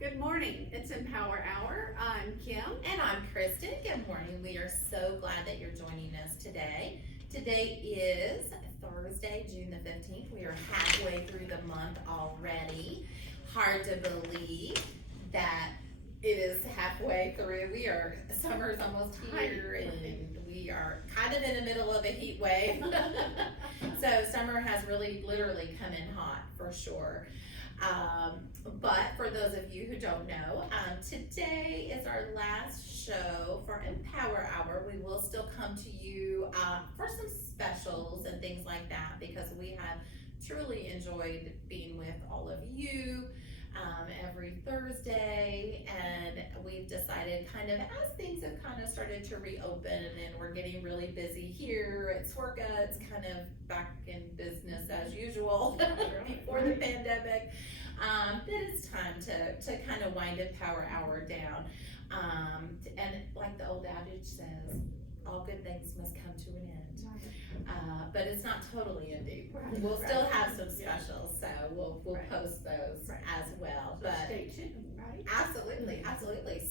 Good morning. It's Empower Hour. I'm Kim. And I'm Kristen. Good morning. We are so glad that you're joining us today. Today is Thursday, June the 15th. We are halfway through the month already. Hard to believe that it is halfway through. Summer's almost here and we are kind of in the middle of a heat wave. So summer has really literally come in hot for sure. But for those of you who don't know, today is our last show for Empower Hour. We will still come to you for some specials and things like that because we have truly enjoyed being with all of you every Thursday, and we've decided kind of as things have kind of started to reopen and we're getting really busy here at SWRCA, it's kind of back in business as usual before the pandemic, that it's time to kind of wind Empower Hour down. And like the old adage says, all good things must come to an end. But it's not totally ending. We'll still have some specials, so we'll post those as well. So But stay tuned, right? absolutely.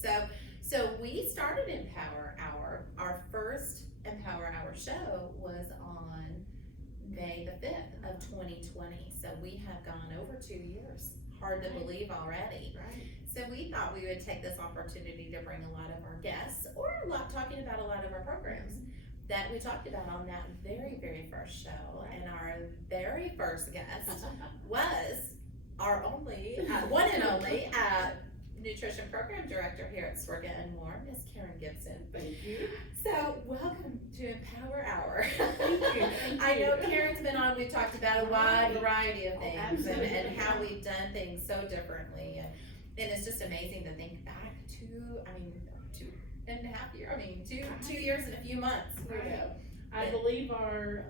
So we started Empower Hour. Our first Empower Hour show was on May the 5th of 2020. So we have gone over 2 years. Hard to believe already. Right. So we thought we would take this opportunity to bring a lot of our guests or talking about a lot of our programs that we talked about on that very first show. And our very first guest was our only, one and only, nutrition program director here at SWRCA and more, Miss Karen Gibson. Thank you. So welcome to Empower Hour. Thank you. I know Karen's been on, we've talked about a wide variety of things absolutely. and how we've done things so differently. And it's just amazing to think back to, 2.5 years, 2 years and a few months. Right. I believe our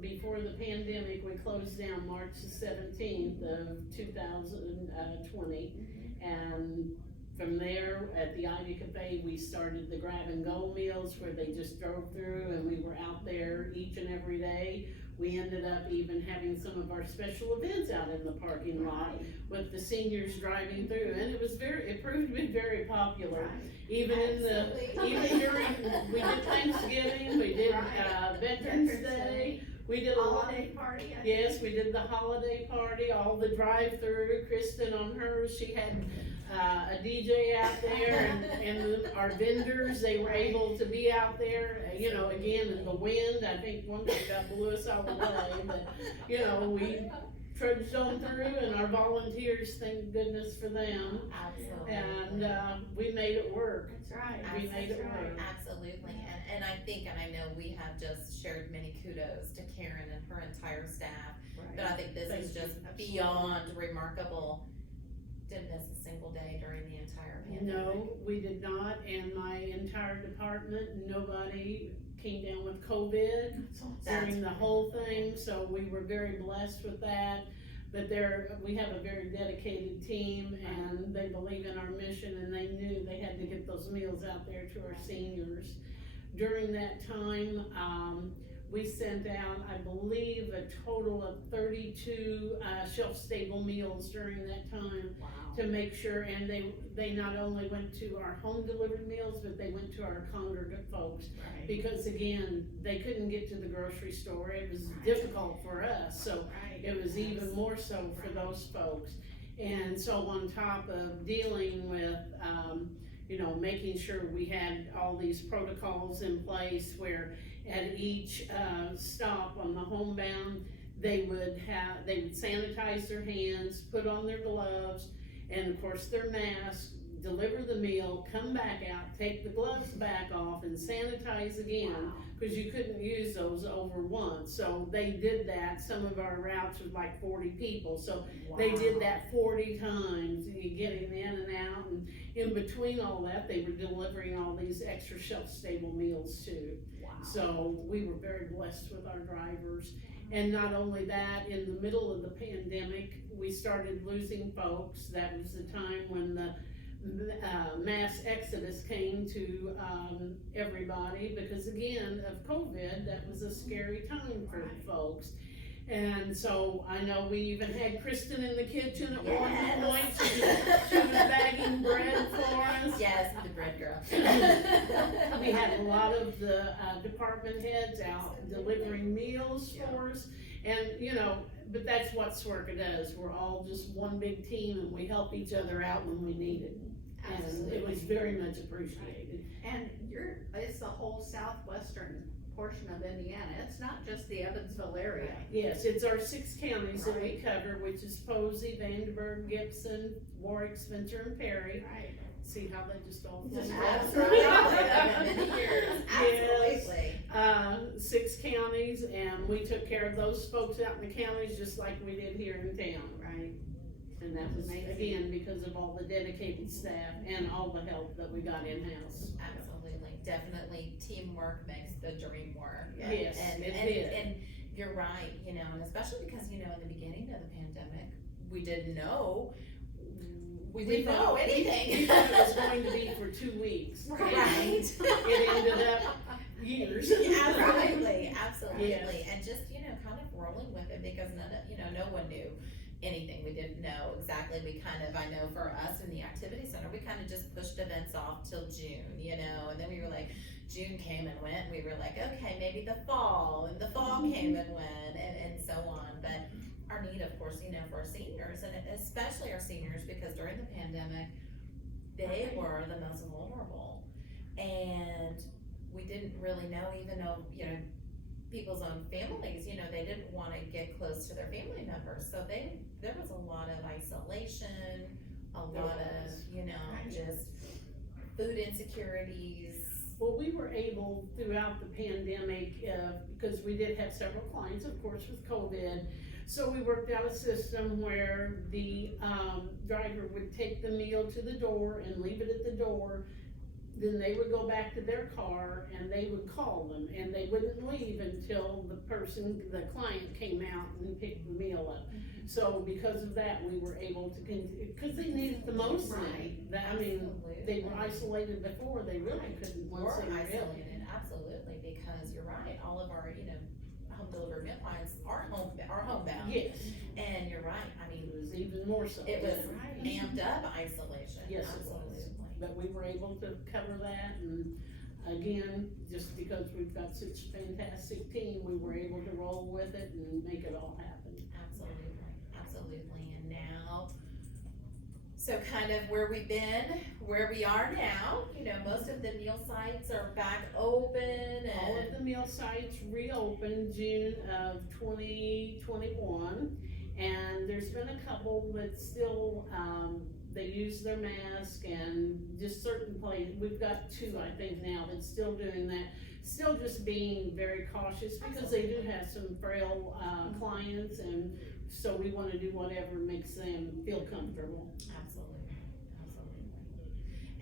before the pandemic, we closed down March the 17th of 2020. And from there, at the Ivy Cafe, we started the grab and go meals where they just drove through and we were out there each and every day. We ended up even having some of our special events out in the parking lot with the seniors driving through, and it proved to be very popular. Even during, we did Thanksgiving, we did Veterans Day, we did Holiday party. Yes, we did the holiday party, all the drive-through. Kristen on hers, she had a DJ out there, and our vendors, they were able to be out there. Again, in the wind, I think one thing got blew us all away, but we trudged on through, and our volunteers, thank goodness for them. Absolutely. And we made it work. That's right. We made it work. Absolutely. And I think, and I know we have just shared many kudos to Karen and her entire staff, but I think this is just beyond remarkable. Didn't miss a single day during the entire pandemic. No, we did not, and my entire department, nobody came down with COVID during the whole thing, so we were very blessed with that. But we have a very dedicated team, and they believe in our mission, and they knew they had to get those meals out there to our seniors. During that time, we sent out, I believe, a total of 32 shelf-stable meals during that time. Wow. To make sure, and they not only went to our home delivered meals, but they went to our congregate folks. Right. Because again, they couldn't get to the grocery store, it was difficult for us, so it was even more so for those folks. And so on top of dealing with, making sure we had all these protocols in place where at each stop on the homebound, they would sanitize their hands, put on their gloves, and of course their mask, deliver the meal, come back out, take the gloves back off, and sanitize again, because you couldn't use those over once. So they did that. Some of our routes was like 40 people, so they did that 40 times, and you getting in and out, and in between all that, they were delivering all these extra shelf-stable meals too. Wow. So we were very blessed with our drivers. And not only that, in the middle of the pandemic, we started losing folks. That was the time when the mass exodus came to everybody because, again, of COVID. That was a scary time for folks. And so I know we even had Kristen in the kitchen at one point. She was bread girl. We had a lot of the, department heads out delivering meals for us, and, you know, but that's what SWRCA does, we're all just one big team, and we help each other out when we need it, and it was very much appreciated. And it's the whole southwestern portion of Indiana, it's not just the Evansville area. Yes, it's our 6 counties that we cover, which is Posey, Vandenberg, Gibson, Warwick, Spencer, and Perry. Right. See how they just all. Just That's roll right. through. Many years. Yes. Absolutely. 6 counties, and we took care of those folks out in the counties just like we did here in town. Right. And that was, Amazing. again, because of all the dedicated staff and all the help that we got in-house. Absolutely, definitely teamwork makes the dream work. Yes, And, it and, did. and you're right, you know, and especially because, you know, in the beginning of the pandemic, we didn't know thought- anything. We thought it was going to be for 2 weeks. Right. It ended up years. Absolutely, absolutely, Yes. and just, you know, kind of rolling with it because no one knew anything, we didn't know exactly, we kind of, I know for us in the activity center, we kind of just pushed events off till June, you know, and then we were like, June came and went, we were like, okay, maybe the fall, and the fall came and went, and so on, but our need, of course, you know, for our seniors, and especially our seniors, because during the pandemic, they were the most vulnerable, and we didn't really know, even though, you know, people's own families, you know, they didn't wanna get close to their family members, so there was a lot of isolation, a lot of, you know, just food insecurities. Well, we were able throughout the pandemic, because we did have several clients, of course, with COVID. So we worked out a system where the, driver would take the meal to the door and leave it at the door. Then they would go back to their car and they would call them, and they wouldn't leave until the client came out and picked the meal up. So because of that, we were able to because they needed it the most then. Right. I mean, they were isolated before, they really couldn't once We're they were ill. isolated, absolutely, because you're right, all of our, you know, home delivery meal clients are homebound. Yes, And you're right, I mean, it was even more so. it was Right. amped up isolation, Yes, it was. absolutely. But we were able to cover that, and again, just because we've got such a fantastic team, we were able to roll with it and make it all happen. Absolutely, absolutely, and now, so kind of where we've been, where we are now, you know, most of the meal sites are back open All and. of the meal sites reopened June of 2021, and there's been a couple that still, they use their mask, and just certain places, we've got 2, I think now, that's still doing that. Still just being very cautious, because they do have some frail, clients, and so we wanna do whatever makes them feel comfortable. Absolutely, absolutely.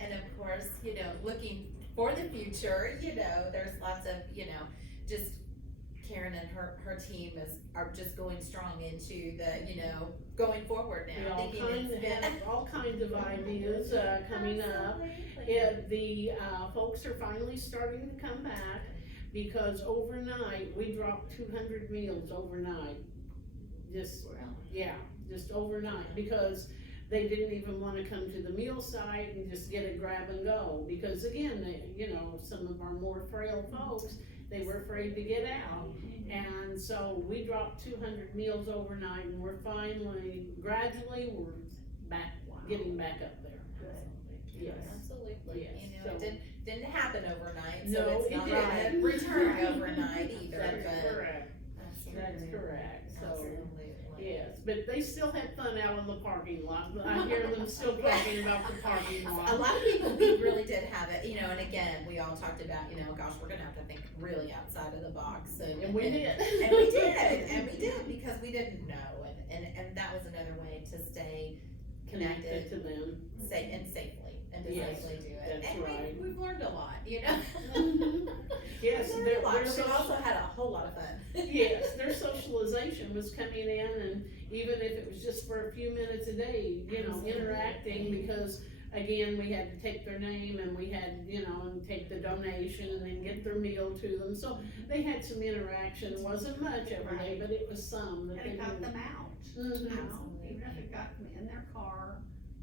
And of course, you know, looking for the future, you know, there's lots of, you know, just Karen and her team are just going strong into the, you know, going forward We now. all thinking kinds it's been- have all kinds of ideas, coming up. Absolutely. Yeah, the, folks are finally starting to come back, because overnight, we dropped 200 meals overnight. Just, yeah, just overnight, because they didn't even wanna come to the meal site and just get a grab and go, because again, they, you know, some of our more frail folks, they were afraid to get out, and so we dropped 200 meals overnight, and we're finally, gradually, we're back, getting back up there. Yes. Absolutely, Yes, you know, so- it didn't happen overnight, No, so it's it not didn't. gonna return overnight either, That's but. correct, that's correct, so. Absolutely. Yes, but they still had fun out in the parking lot, I hear them still talking about the parking A lot. lot of people, we really did have it, you know, and again, we all talked about, you know, gosh, we're gonna have to think really outside of the box, And we did. And we did, because we didn't know, and that was another way to stay Connected connected, to them. safely, and to Yes, safely do it. that's And right. we've learned a lot, you know? Mhm. Yes, We've learned their a lot, but we've social, also had a whole lot of fun. yes, their socialization was coming in, and even if it was just for a few minutes a day, you know, Absolutely. interacting, because again, we had to take their name, and we had, you know, and take the donation, and then get their meal to them, so they had some interaction. It wasn't much every day, but it was some that And they it got did. them out, Mhm. you know, Absolutely. even if it got them in their car,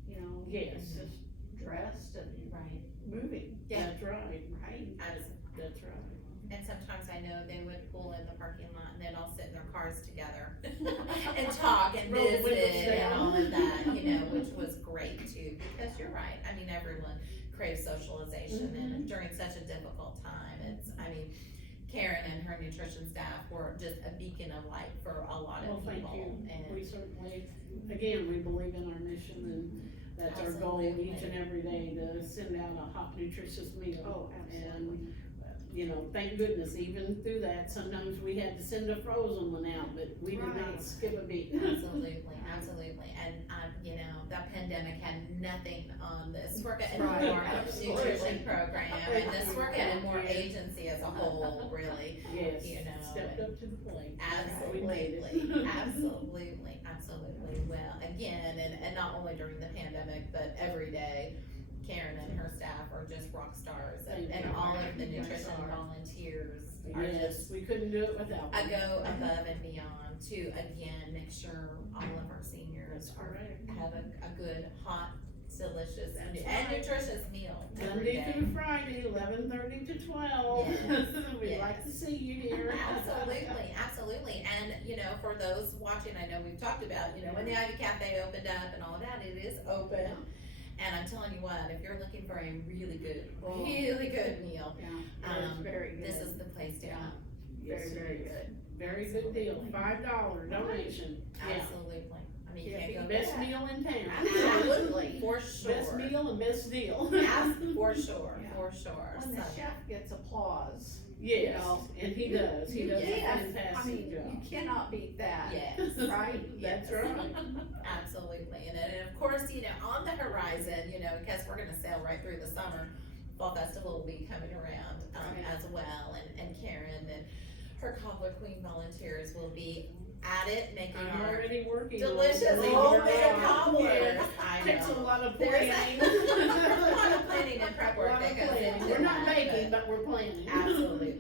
you know. Yes. Just dressed and Right, moving, Yeah. That's right, right? that's right. And sometimes I know they would pull in the parking lot and they'd all sit in their cars together and talk and Roll the windows visit and down. all of that, which was great too, because you're right, I mean, everyone craves socialization and during such a difficult time, Karen and her nutrition staff were just a beacon of light for a lot Well, of thank people. you. And We certainly, again, we believe in our mission and that's our goal Absolutely. each and every day to send out a hot nutritious meal. Oh, absolutely. And, thank goodness, even through that, sometimes we had to send a frozen one out, but we did not Right. skip a beat. Absolutely, and, that pandemic had nothing on the Swerka and Right, More absolutely. nutrition program, and the Swerka and More Thank you. agency as a whole, really, Yes, know, stepped up to the plate. absolutely, We made it. absolutely, well, again, and not only during the pandemic, but every day, Karen and her staff are just rock stars, and Thank you. all of the Yes, nutrition are. volunteers are Yes, just we couldn't do it without I them. go above and beyond to, again, make sure all of our seniors That's correct. have a good, hot, delicious, and That's right. nutritious meal every Monday day. through Friday, 11:30 to 12. Yes, We'd yes. like to see you here. Absolutely, and, for those watching, I know we've talked about, when the Ivy Cafe opened up and all of that, it is open. And I'm telling you what, if you're looking for a really good meal, Yeah, it's very good. this is the place to Yeah. come. Yes, Very, it very is. good. Very good deal, $5 donation. Yeah. Absolutely, you Yeah, can't go Best back. meal in town. Absolutely. For sure. Best meal and best deal. For sure, Yeah. for sure. When the So- chef gets applause, Yes, know, and he does a yes, I fantastic mean, job. you cannot beat that. Yes. Right? That's Yes. right. Absolutely, and of course, on the horizon, because we're gonna sail right through the summer, Fall Festival will be coming around, Right. as well, and Karen and her Cobbler Queen volunteers will be at it, making I'm our already working on delicious it. homemade cobblers. Yes. I Takes a know. lot of There's planning. a lot of planning and prep A work lot that of goes planning. into We're not that, baking, but we're planning. Absolutely,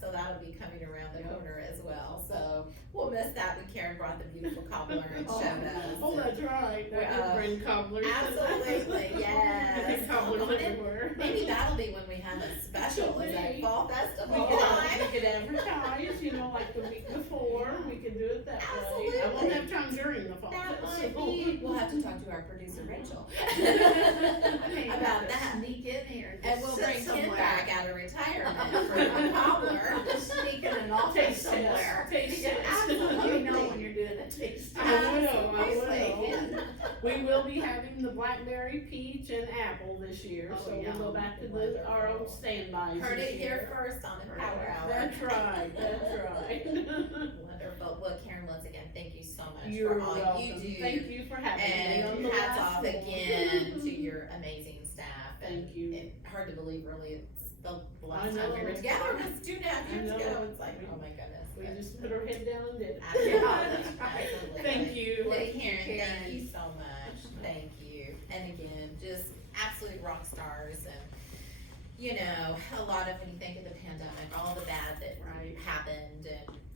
so that'll be coming around the corner as well, so we'll miss that when Karen brought the beautiful cobbler and showed us. Oh, that's right, that Well, would bring cobblers. Absolutely, yes. Cobblers And everywhere. maybe that'll be when we have a special, is that Maybe. Fall We Festival could, time? we could advertise, like the week before, we could do it that way. I Absolutely. won't have time during the fall. That might festival. be, we'll have to talk to our producer Rachel I may have about to that. Sneak in here and And just we'll sit bring Ken somewhere. back out of retirement for a cobbler. Just sneak in an office Taste somewhere. test, taste Yeah, test. Let me know when you're doing a taste test. I will. Absolutely. We will be having the blackberry, peach, and apple this year, Oh, so we'll yeah. go back to our old standbys Heard this it year. here first on the Power Hour. That's right, that's right. Wonderful. Well, Karen, once again, thank you so much You're for all welcome. you do. Thank you for having me on And the hats last off floor. again to your amazing staff. And Thank you. It's hard to believe, really, it's the I last time we know. were together was 2.5 years I know. ago. It's like, oh my goodness. We just put our head down and did it. Absolutely. Absolutely. Thank you. Well, Thank you, Karen, thank Karen. you so much. Thank you. And again, just absolute rock stars and, a lot of, when you think of the pandemic, all the bad that Right. happened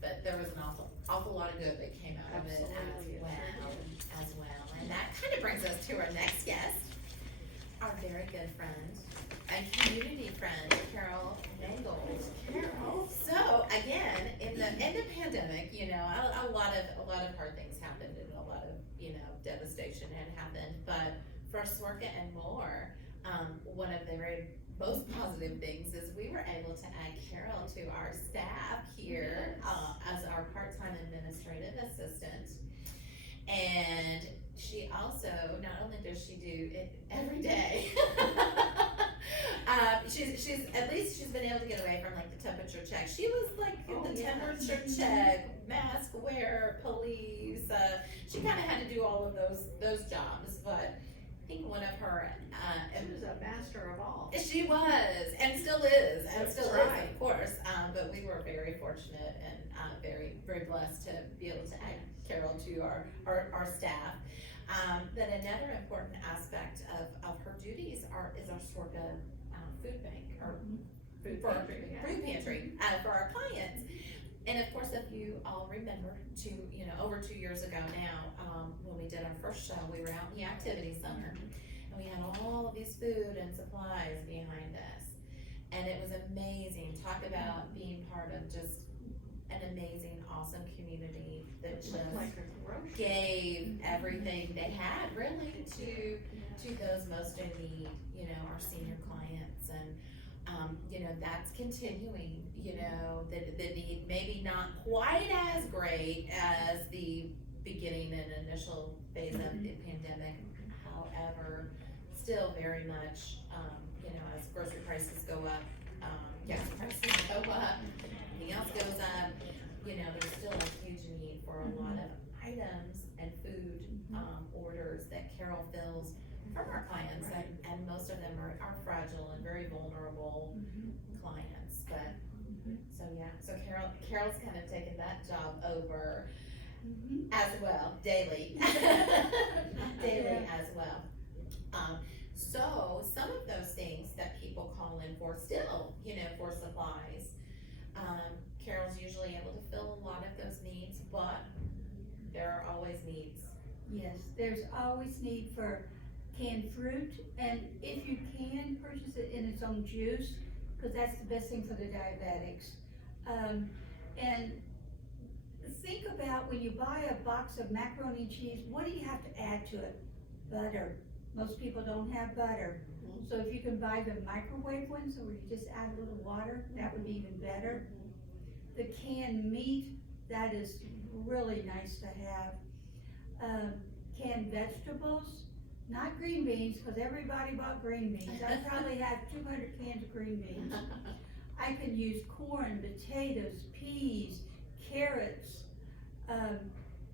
but there was an awful lot of good that came out of it Absolutely, it sure as well. And that kind of brings us to our next guest, our very good friend and community friend, Carol Mangles. Carol. So again, in the pandemic, a lot of hard things happened and a lot of, devastation had happened. But for Swerka and More, one of the very most positive things is we were able to add Carol to our staff here as our part-time administrative assistant. And she also, not only does she do it every day, she's been able to get away from like the temperature check. She was like the temperature check, mask wear, police. She kind of had to do all of those jobs, but I think one of her She was a master of all. she was, and still is, That's of right. course. But we were very fortunate and very, very blessed to be able to add Carol to our staff. Then another important aspect of her duties is our Swerka food bank, or Food for pantry, yeah. food pantry for our clients. And of course, if you all remember, over 2 years ago now, when we did our first show, we were out in the activity center. and we had all of these food and supplies behind us. And it was amazing, talk about being part of just an amazing, awesome community that just Like a grocery. gave everything they had really to those most in need, you know, our senior clients. And you know, that's continuing, you know, the need maybe not quite as great as the beginning and initial phase of the pandemic. However, still very much, you know, as grocery prices go up, gas prices go up, everything else goes up, you know, there's still a huge need for a lot of items and food, orders that Carol fills from our clients, and most of them are fragile and very vulnerable clients, but, so yeah, so Carol's kind of taken that job over as well, daily, daily as well. So some of those things that people call in for still, you know, for supplies, Carol's usually able to fill a lot of those needs, but there are always needs. Yes, there's always need for canned fruit, and if you can, purchase it in its own juice, because that's the best thing for the diabetics. And think about when you buy a box of macaroni and cheese, what do you have to add to it? Butter. Most people don't have butter. So if you can buy the microwave ones, where you just add a little water, that would be even better. The canned meat, that is really nice to have. Canned vegetables, not green beans, because everybody bought green beans. I probably have 200 cans of green beans. I can use corn, potatoes, peas, carrots,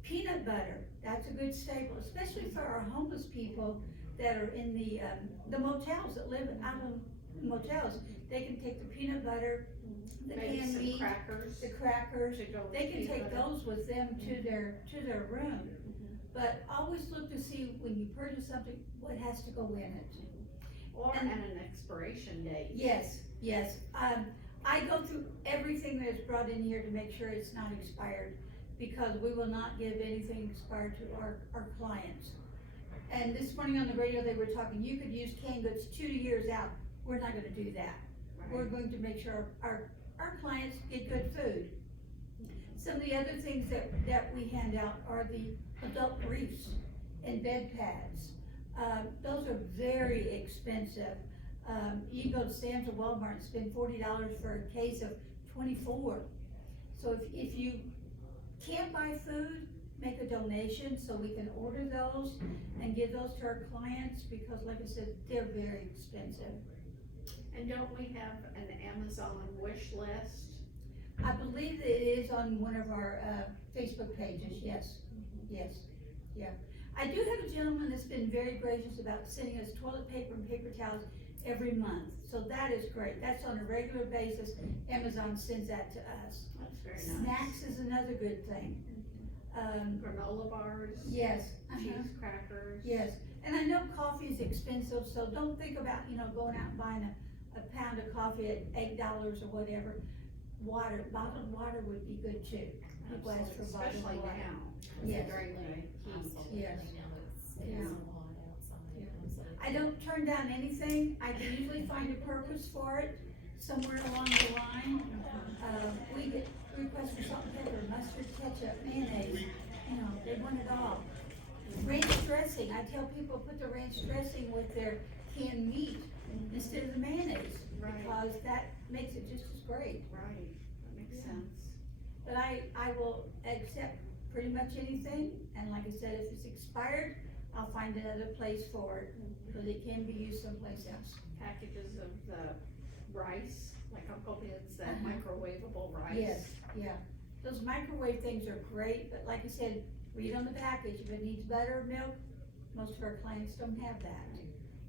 peanut butter. That's a good staple, especially for our homeless people that are in the motels, that live out in motels. They can take the peanut butter, the Maybe canned some meat, crackers. the crackers. To go with They can peanut take butter. those with them to their room. But always look to see when you purchase something, what has to go in it. Or and- an expiration date. Yes, yes. I go through everything that's brought in here to make sure it's not expired, because we will not give anything expired to our clients. And this morning on the radio, they were talking, you could use canned goods 2 years out. We're not gonna do that. We're going to make sure our clients get good food. Some of the other things that we hand out are the adult briefs and bed pads. Those are very expensive. You can go to Sam's or Walmart and spend $40 for a case of 24. So if you can't buy food, make a donation so we can order those and give those to our clients, because like I said, they're very expensive. And don't we have an Amazon wish list? I believe that it is on one of our, Facebook pages, yes, yes, yeah. I do have a gentleman that's been very gracious about sending us toilet paper and paper towels every month, so that is great. That's on a regular basis. Amazon sends that to us. That's very nice. Snacks is another good thing. Granola bars. Yes, Cheese crackers. yes, and I know coffee is expensive, so don't think about, going out and buying a pound of coffee at $8 or whatever. Water, bottled water would be good too. People ask for bottled Especially water. now. Yes. During the heat. Absolutely, Yes. now it's Yeah. hot outside, Yeah. absolutely. I don't turn down anything. I can usually find a purpose for it somewhere along the line. We get requests for salt and pepper, mustard, ketchup, mayonnaise, they want it all. Ranch dressing, I tell people put the ranch dressing with their canned meat instead of the mayonnaise, Right. because that makes it just as great. Right, that makes Yeah. sense. But I will accept pretty much anything, and like I said, if it's expired, I'll find another place for it, because it can be used someplace else. Packages of the rice, like Uncle Bid's, that Uh-huh. microwavable rice. Yes, yeah. Those microwave things are great, but like I said, read on the package, if it needs butter or milk, most of our clients don't have that.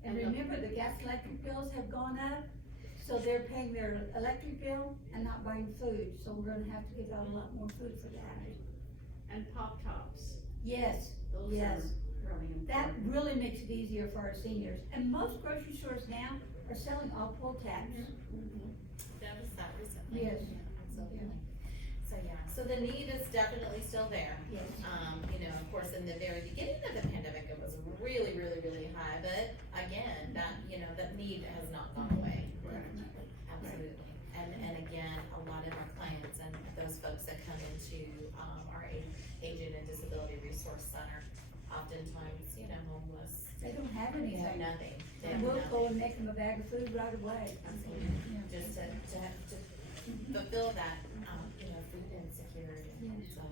And remember, the gas electric bills have gone up, so they're paying their electric bill and not buying food, so we're gonna have to give out a lot more food for that. And Pop Tops, Yes, those are yes. really important. That really makes it easier for our seniors, and most grocery stores now are selling all pull tabs. Noticed that recently. Yes. Yeah, absolutely. So the need is definitely still there. Yes. Of course, in the very beginning of the pandemic, it was really, really, really high, but Disability Resource Center. Oftentimes, you know, homeless, They don't have they have anything. nothing. They And have we'll nothing. go and make them a bag of food right away. Absolutely. Yeah. Just to fulfill that, you know, food insecurity. Yes. So,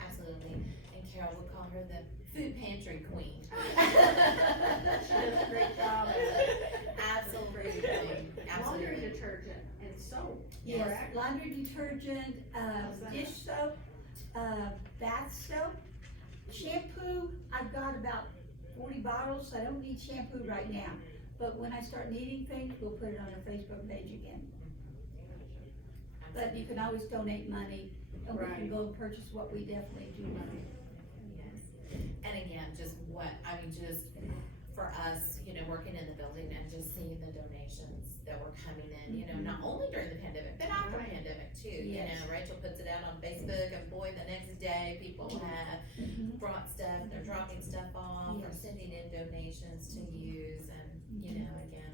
absolutely. And Carol, we'll call her the food pantry queen. She does a great job at it. Absolutely, Laundry absolutely. detergent and soap. Yes, correct? laundry detergent, How's that? dish soap, bath soap, shampoo, I've got about 40 bottles, I don't need shampoo right now. But when I start needing things, we'll put it on our Facebook page again. But you can always donate money, and we can Right. go and purchase what we definitely do need. Yes. And again, just just for us, you know, working in the building and just seeing the donations that were coming in, you know, not only during the pandemic, but after Right. pandemic too. You Yes. know, Rachel puts it out on Facebook and boy, the next day people have Mhm. brought stuff, they're dropping stuff off, or Yes. sending in donations to use, and, you know, again,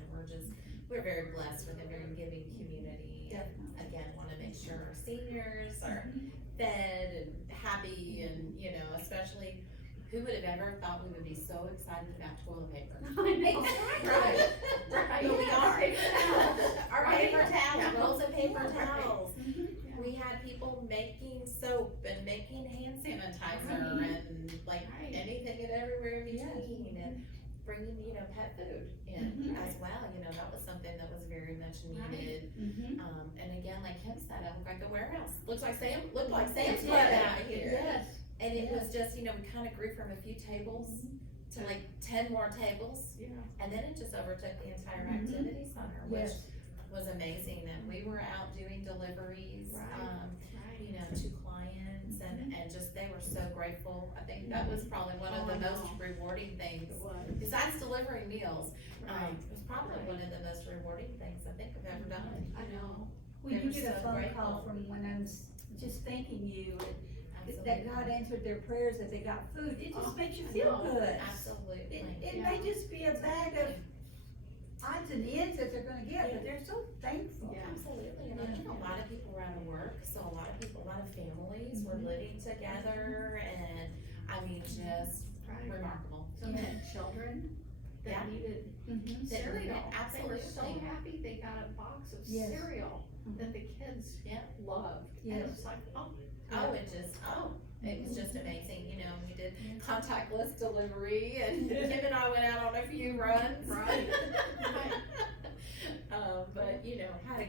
we're very blessed with a very giving community. And Definitely. again, wanna make sure our seniors are Mhm. fed and happy, and, you know, especially, who would have ever thought we would be so excited about toilet paper? I know. Right. Right. But we are. Paper towels. Our Right. paper towels, Yeah. rolls of paper Yeah. towels. Yeah. We had people making soap and making hand sanitizer Right. and like Right. anything and everywhere in Yes. between, and bringing, you know, pet food in Mhm. as well, you know, that was something that was very much Right. needed. Mhm. And again, like Kim said, it looked like a warehouse, looked like Sam's Club Yeah. out here. Yes. And it was just, you know, we kinda grew from a few tables to like 10 more tables, Yeah. and then it just overtook the entire Mhm. activity center, which Yes. was amazing, and we were out doing deliveries, Right. you know, to clients, and just, they were so grateful. I think that was probably one of Oh, the I most know. rewarding It things, was. besides delivering meals, Right. it was probably one of the most rewarding things I think I've ever done. I know. When They you were get a so phone grateful. call from when I'm just thanking you, that Absolutely. God answered their prayers, that they got food, it Oh, just makes you I feel know. good. Absolutely. It may just be a bag of odds and ends that they're gonna get, but they're so thankful. Yeah. Absolutely, and I think a lot of people were out of work, so a lot of families were living together, and I mean, just Right. remarkable. Some had children Yeah. that needed Mhm. cereal. They were so Absolutely. happy they got a box of Yes. cereal that the kids Yeah. loved. And Yes. it was like, oh. It was just amazing, you know, we did contactless delivery, and Kim and I went out on a few runs. Right. Right. But, you know, had a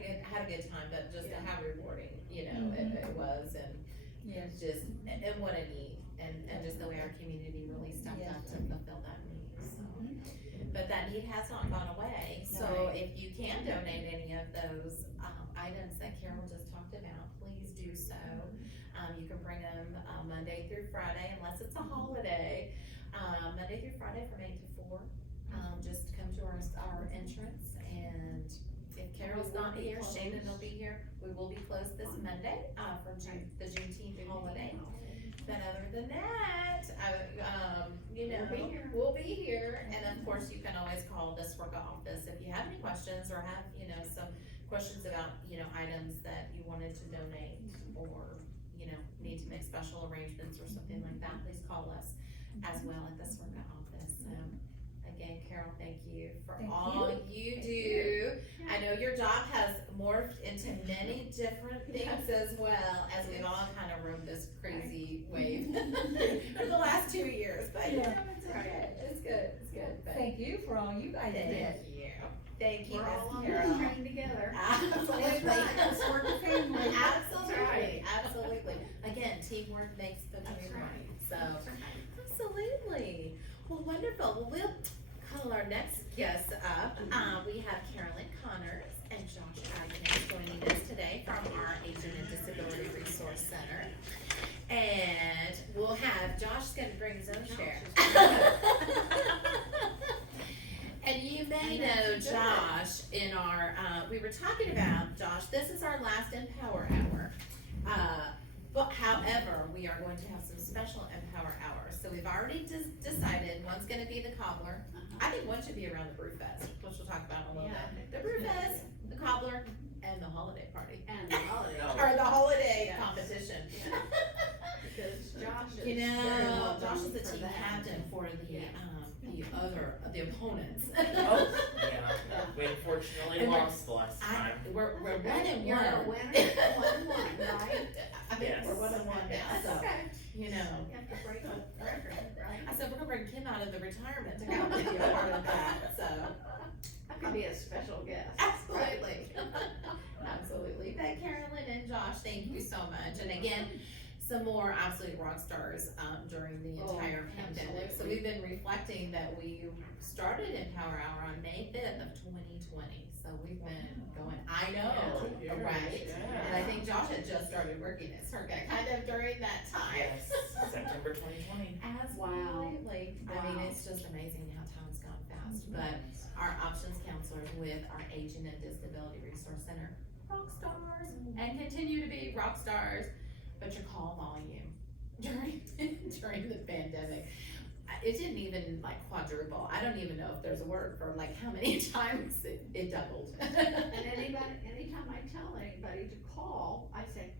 good time, but just Yeah. how rewarding, you know, it was, and Yes. just, and what a need, and just the way our community really stepped up to fulfill that need, so. But that need has not gone away, so Right. if you can donate any of those, items that Carol just talked about, please do so. You can bring them, Monday through Friday, unless it's a holiday, Monday through Friday from 8 to 4. Just come to our entrance, and if Carol's not here, Shannon will be here. We will be closed this Monday, for the Juneteenth holiday. But other than that, you know, We'll be here. we'll be here, and of course, you can always call the SWRCA office if you have any questions, or have, you know, some questions about, you know, items that you wanted to donate, or, you know, need to make special arrangements or something like that, please call us as well at the SWRCA office. So, again, Carol, thank you for Thank all you do. Yeah. I know your job has morphed into many different things as well, as we've all kind of rode this crazy wave for the last 2 years, but you know, Yeah. it's okay, it's good, but Thank you for all you guys did. thank you, We're all Miss on Carol. this train together. Absolutely. That's right, let's work the family. Absolutely, absolutely. Again, teamwork makes the That's dream right. work, so. That's right. Absolutely. Well, wonderful. Well, we'll call our next guest up. We have Carolyn Connors and Josh Agnes joining us today from our Aging and Disability Resource Center. And we'll have, Josh's gonna bring his own chair. And you may know Josh in our, we were talking about, Josh, this is our last Empower Hour. But however, we are going to have some special Empower Hours. So we've already decided one's gonna be the cobbler. I think one should be around the Brew Fest, which we'll talk about in a little Yeah. bit. The Brew Fest, the cobbler, and the holiday party. And the holiday. Or the holiday competition. because Josh is You very know, well Josh is known the for team that. captain for the opponents. Oh, yeah, we unfortunately And we're- lost the last time. We're one and You're a one. winner, 1-1, right? I think Yes. we're 1-1 now, That's so, okay. you know. You have to break a record, right? I said, we're gonna bring Kim out of the retirement to come and be a part of that, so. I could be a special guest. Absolutely. Absolutely. But Carolyn and Josh, thank you so much. And again, some more absolute rock stars during the Oh, entire pandemic. So absolutely. we've been reflecting that we started Empower Hour on May 5th of 2020. So we've been going, I know, Yeah. right? Yeah. And I think Josh had just started working at Circa kind of during that time. Yes, September 2020. Absolutely. I mean, Wow. it's just amazing how time's gone fast. But our options counselors with our Aging and Disability Resource Center, rock stars, and continue to be rock stars. But your call volume during the pandemic, it didn't even like quadruple. I don't even know if there's a word for like how many times it doubled. And anytime I tell anybody to call, I say,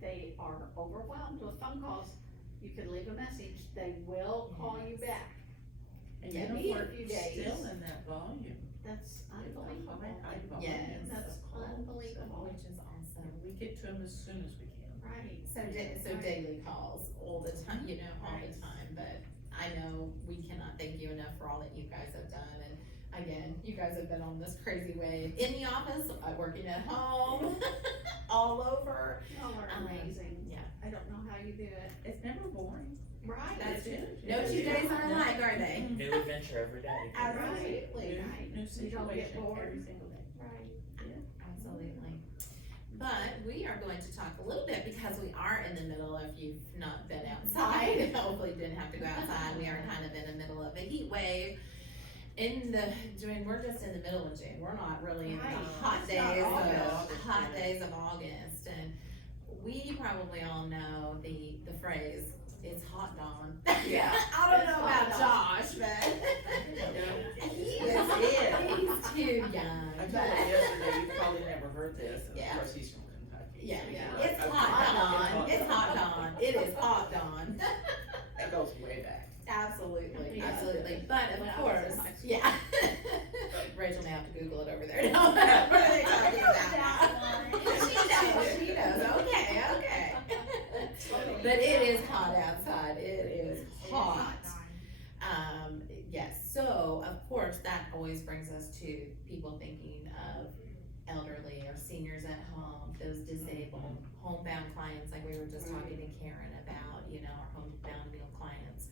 they are overwhelmed with phone calls. You can leave a message, they will call you back. And Give you me know, a we're few days. still in that volume. That's unbelievable. High volume. Yes. That's Unbelievable, unbelievable. which is awesome. And we get to them as soon as we can. Right. So daily calls all the time, you know, all the Right. time, but I know we cannot thank you enough for all that you guys have done, and again, you guys have been on this crazy wave, in the office, working at home, all over. Y'all are amazing. Yeah. I don't know how you do it. It's never boring. Right. That's it. No 2 days are alike, are they? New adventure every day. Absolutely. Right. New You don't get situation bored. every single day. Right. Absolutely. But we are going to talk a little bit because we are in the middle, if you've not been outside, hopefully you didn't have to go outside, we are kind of in the middle of a heat wave. We're just in the middle of June, we're not really in the Right. hot It's not days August. of August, and we probably all know the phrase, it's hot dawn. Yeah. I don't It's know hot about dawn. Josh, but he is, Yes, he's too young, I told but. him yesterday, you probably never heard this, and Yeah. of course, he's from Kentucky. Yeah, so yeah. you're It's right. hot dawn, it's hot dawn. dawn, it is hot dawn. That goes way back. Absolutely, Yeah. absolutely, but of When I was course, in high school. yeah. Rachel may have to Google it over there, no, what are they talking about? She knows, okay. But it is hot outside, it is hot. Yes, so of course, that always brings us to people thinking of elderly or seniors at home, those disabled, homebound clients, like we were just talking to Karen about, you know, our homebound meal clients.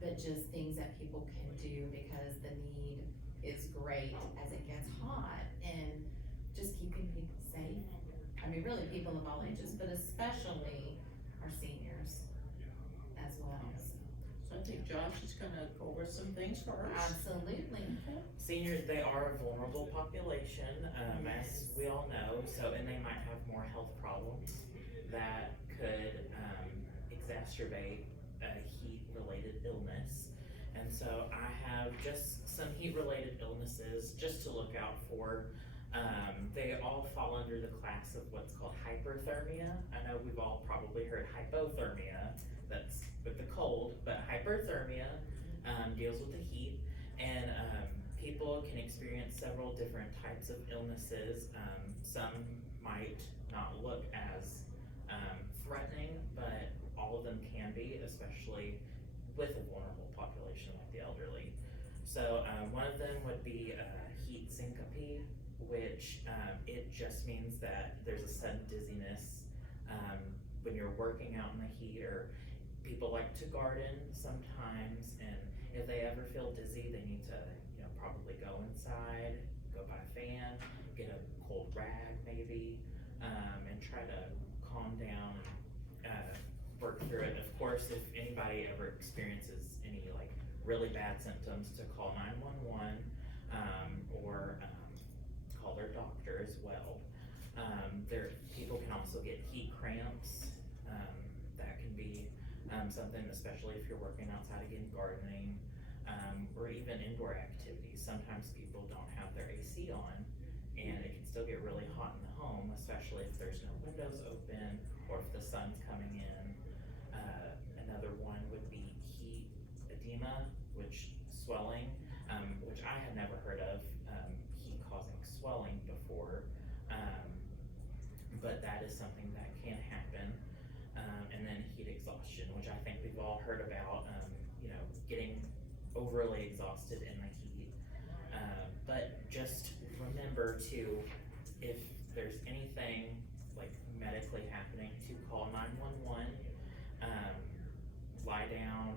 But just things that people can do because the need is great as it gets hot, and just keeping people safe. I mean, really people of all ages, but especially our seniors as well, so. So I think Josh is gonna go over some things for us. Absolutely. Seniors, they are a vulnerable population, as we all know, so, and they might have more health problems that could, exacerbate a heat-related illness. And so I have just some heat-related illnesses just to look out for. They all fall under the class of what's called hyperthermia. I know we've all probably heard hypothermia, that's with the cold, but hyperthermia deals with the heat, and people can experience several different types of illnesses. Some might not look as threatening, but all of them can be, especially with a vulnerable population like the elderly. So one of them would be heat syncope, which it just means that there's a sudden dizziness when you're working out in the heat, or people like to garden sometimes, and if they ever feel dizzy, they need to, you know, probably go inside, go by a fan, get a cold rag maybe, and try to calm down and work through it. Of course, if anybody ever experiences any like really bad symptoms, to call 911 or call their doctor as well. People can also get heat cramps. That can be something, especially if you're working outside, again, gardening, or even indoor activities. Sometimes people don't have their AC on, and it can still get really hot in the home, especially if there's no windows open or if the sun's coming in. Another one would be heat edema, which swelling, which I had never heard of, heat causing swelling before. But that is something that can happen. And then heat exhaustion, which I think we've all heard about, getting overly exhausted in the heat. But just remember to, if there's anything like medically happening, to call 911, lie down,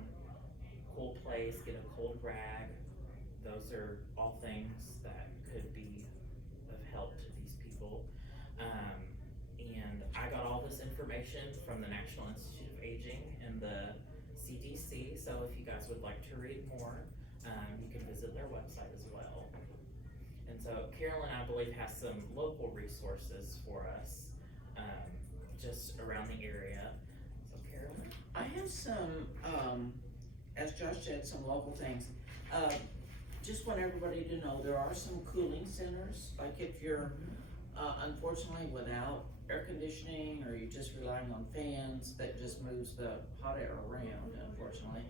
cool place, get a cold rag. Those are all things that could be of help to these people. And I got all this information from the National Institute of Aging and the CDC, so if you guys would like to read more, you can visit their website as well. And so Carolyn, I believe, has some local resources for us, just around the area. So Carolyn? I have some, as Josh said, some local things. Just want everybody to know, there are some cooling centers, like if you're, unfortunately without air conditioning, or you're just relying on fans, that just moves the hot air around, unfortunately.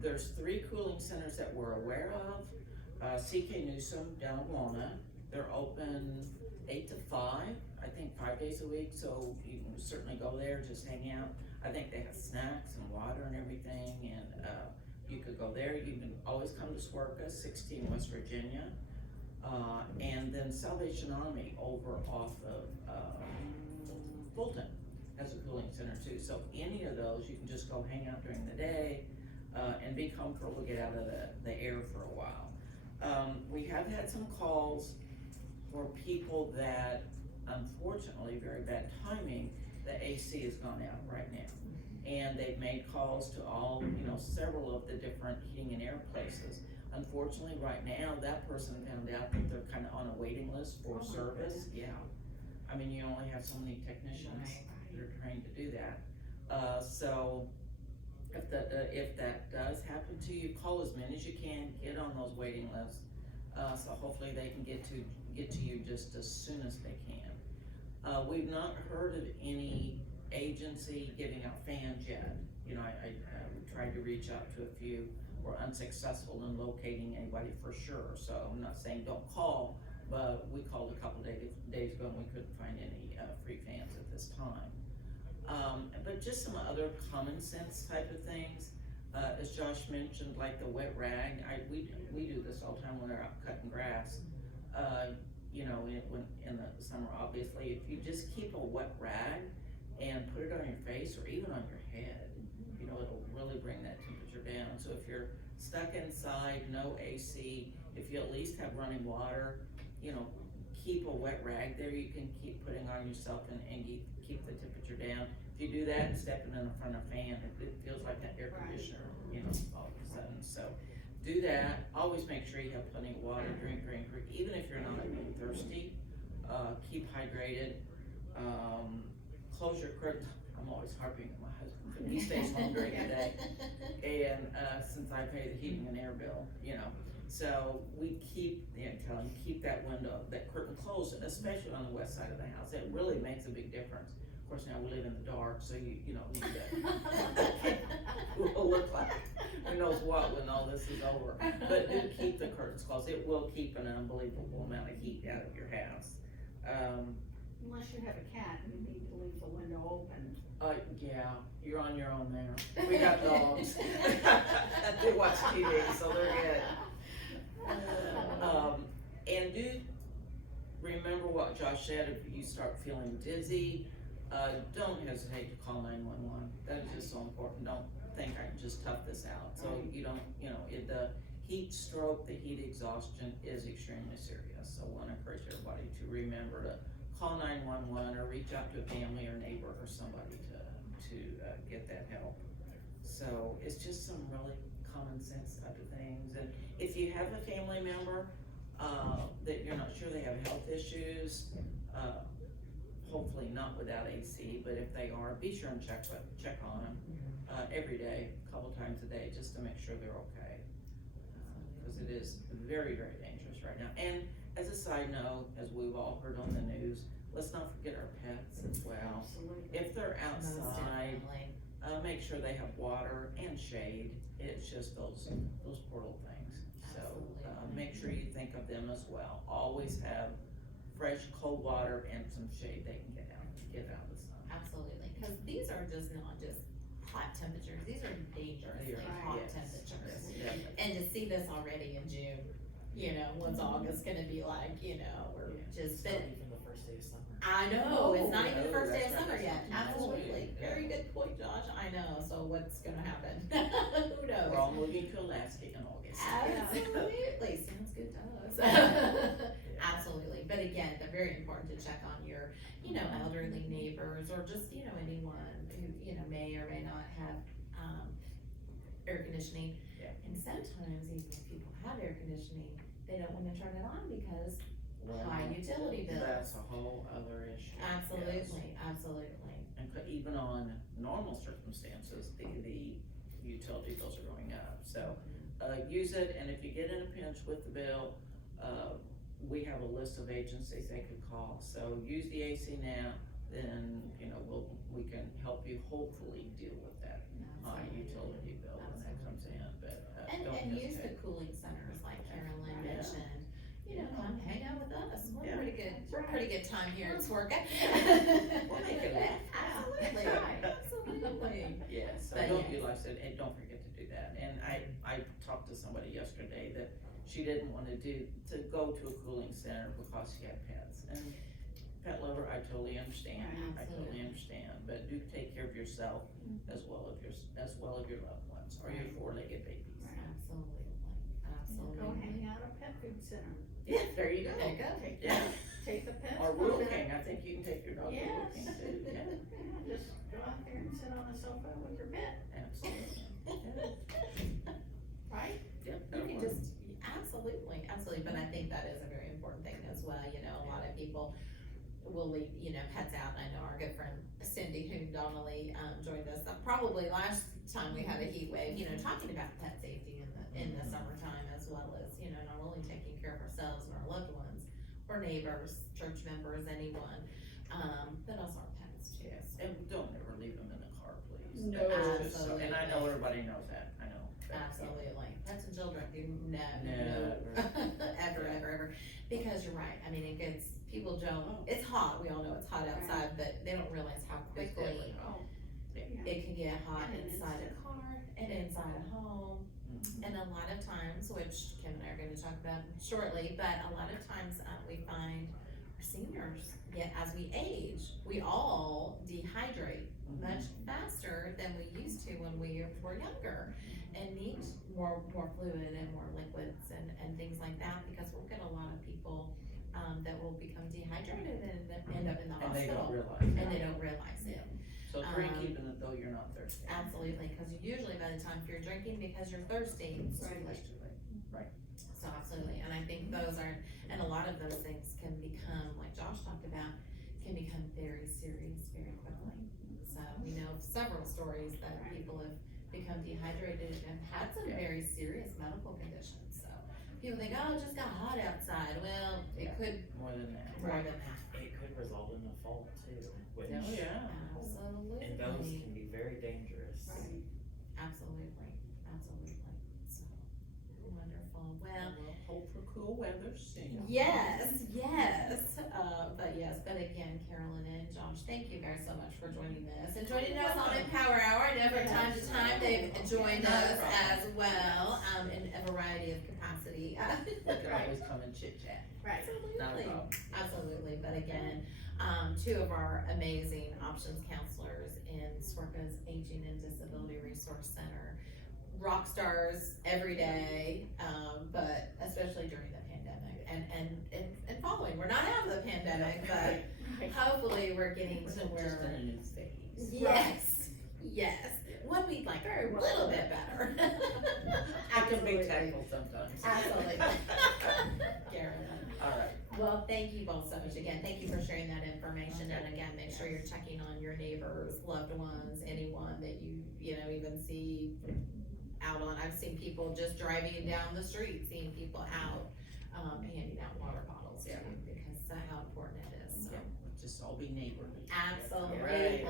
There's 3 cooling centers that we're aware of. CK Newsom down in Walnut, they're open 8 to 5, I think 5 days a week, so you can certainly go there, just hang out. I think they have snacks and water and everything, and you could go there. You can always come to Swerka, 16 West Virginia. And then Salvation Army over off of Fulton has a cooling center too. So any of those, you can just go hang out during the day and be comfortable, get out of the air for a while. We have had some calls for people that, unfortunately, very bad timing, the AC has gone out right now. And they've made calls to all, several of the different heating and air places. Unfortunately, right now, that person found out that they're kind of on a waiting list for service. Yeah. I mean, you only have so many technicians that are trained to do that. So if that does happen to you, call as many as you can, get on those waiting lists. So hopefully they can get to you just as soon as they can. We've not heard of any agency giving out fans yet. I tried to reach out to a few. We're unsuccessful in locating anybody for sure, so I'm not saying don't call, but we called a couple days ago and we couldn't find any free fans at this time. But just some other common sense type of things, as Josh mentioned, like the wet rag. We do this all the time when we're out cutting grass. When in the summer, obviously, if you just keep a wet rag and put it on your face or even on your head, it'll really bring that temperature down. So if you're stuck inside, no AC, if you at least have running water, keep a wet rag there you can keep putting on yourself and keep the temperature down. If you do that and stepping in front of a fan, it feels like that air conditioner, all of a sudden. So do that. Always make sure you have plenty of water, drink, even if you're not thirsty. Keep hydrated. Close your curtains. I'm always harping on my husband, but he stays home during the day, and since I pay the heating and air bill, so we tell him, keep that window, that curtain closed, and especially on the west side of the house. It really makes a big difference. Of course, now we live in the dark, so you will look like who knows what when all this is over. But do keep the curtains closed. It will keep an unbelievable amount of heat out of your house. Unless you have a cat, you need to leave the window open. Yeah, you're on your own there. We got dogs. They watch TV, so they're good. And do remember what Josh said. If you start feeling dizzy, don't hesitate to call 911. That is just so important. Don't think I can just tough this out. So you don't, the heat stroke, the heat exhaustion is extremely serious. So I want to encourage everybody to remember to call 911 or reach out to a family or neighbor or somebody to get that help. So it's just some really common sense type of things. And if you have a family member that you're not sure they have health issues, hopefully not without AC, but if they are, be sure and check on them every day, a couple times a day, just to make sure they're okay. Because it is very, very dangerous right now. And as a side note, as we've all heard on the news, let's not forget our pets as well. Absolutely. If they're outside, make sure they have water and shade. It's just those poor little things. So, make sure you think of them as well. Always have fresh, cold water and some shade they can get out of the sun. Absolutely, cause these are just not just hot temperatures, these are dangerously They are, hot yes. temperatures. Yes, And to see this already in June, you know, what's August gonna be like, you know, we're just, It's not even the first day of summer. I know, it's not even the No, first day of that's summer right. yet, That's absolutely, right. very good point, Josh, I know, so what's gonna happen? Who knows? We're all moving to Alaska in August. Absolutely, sounds good to us. Absolutely, but again, they're very important to check on your, you know, elderly neighbors or just, you know, anyone who, you know, may or may not have, air conditioning. Yeah. And sometimes even if people have air conditioning, they don't wanna turn it on because Well, high utility bills. That's a whole other issue. Yes. Absolutely, absolutely. And even on normal circumstances, the utility bills are going up, so, use it, and if you get in a pinch with the bill, we have a list of agencies they could call, so use the AC now, then, you know, we can help you hopefully deal with that high utility bill when that comes in, but, don't And use the hesitate. cooling centers like Carolyn Yeah. mentioned, you know, come hang out with us, we're Yeah. we're pretty good time here at Swarka. We'll make you laugh. Absolutely, That's right. absolutely. Yes, so But don't yes. utilize it, and don't forget to do that, and I talked to somebody yesterday that she didn't wanna go to a cooling center because she had pets, and pet lover, I totally understand, I totally Absolutely. understand, but do take care of yourself as well as your loved ones, or your Right. four-legged babies. Absolutely, Go absolutely. hang out at pet food center. Yeah, there you go. There you go. Yeah, Take the pets. or for a Rural minute. King, I think you can take your dog to Rural Yes. King too, yeah, Yeah, just go out there and sit on a sofa with your pet, absolutely, right? yeah. You that'll can work. just, absolutely, but I think that is a very important thing as well, you know, a lot of people will leave, you know, pets out. I know our good friend Cindy Hoon Donnelly, joined us, probably last time we had a heat wave, you know, talking about pet safety in the summertime as well as, you know, not only taking care of ourselves and our loved ones, or neighbors, church members, anyone, but also our pets too. Yes, and don't ever leave them in the car, please. No. That is just so- And I know Absolutely. everybody knows that, I know. but, yeah. Absolutely, pets and children, no, Never. ever, because you're right, I mean, it gets, people don't, it's hot, we all know it's hot outside, but they don't realize how It's quickly deadly hot. Oh, Yeah. yeah. it can get hot And an inside a instant. car and inside a home. Mhm. And a lot of times, which Kim and I are gonna talk about shortly, but a lot of times, we find our seniors get, as we age, we all dehydrate much faster than we used to when we were younger and need more fluid and more liquids and things like that, because we'll get a lot of people, that will become dehydrated and then end up in the And they don't hospital. realize And it. they don't realize it. So drink um, even though you're not thirsty. Absolutely, cause usually by the time if you're drinking because you're thirsty, it's too Right. late. It's too late. So absolutely, and I think those are, and a lot of those things can become, like Josh talked about, can become very serious very quickly. So we know of several stories that people have become dehydrated and had some Yeah. very serious medical conditions, so. People think, oh, it just got hot outside, well, it Yeah. could More than that. more than that. It could result in a fall too, which, Oh, yeah. Absolutely. and those can be very dangerous. Right. Absolutely, so, wonderful, well. We'll hope for cool weather soon. Yes, but again, Carolyn and Josh, thank you guys so much for joining us and joining us on Empower Hour. I know from time to time they've joined us as well, in a variety of capacity. We can always come and chit chat, Right. not a Absolutely, problem. absolutely, but again, two of our amazing options counselors in SWRCA's Aging and Disability Resource Center. Rock stars every day, but especially during the pandemic and following. We're not out of the pandemic, but Right. hopefully we're getting We're to just where. in a new phase. Yes, one we'd like a little bit better. I can be Absolutely. tactful sometimes. Absolutely. Carolyn. All right. Well, thank you both so much again. Thank you for sharing that information. And again, make sure you're checking on your neighbors, loved ones, anyone that you know, even see out on. I've seen people just driving down the street, seeing people out, handing out water bottles too, Yeah. because how important it is. So, Yeah, just all be neighborly. Absolutely, Right.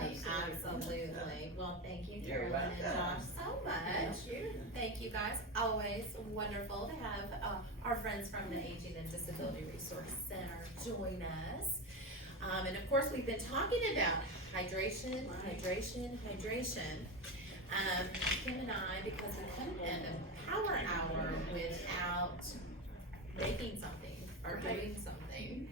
absolutely. Well, thank you, You're Carolyn and welcome. Josh, so much. Thank you guys. Always wonderful to have our friends from the Aging and Disability Resource Center join us. And of course, we've been talking about hydration. Kim and I, because we couldn't end a power hour without making something or Right. doing something.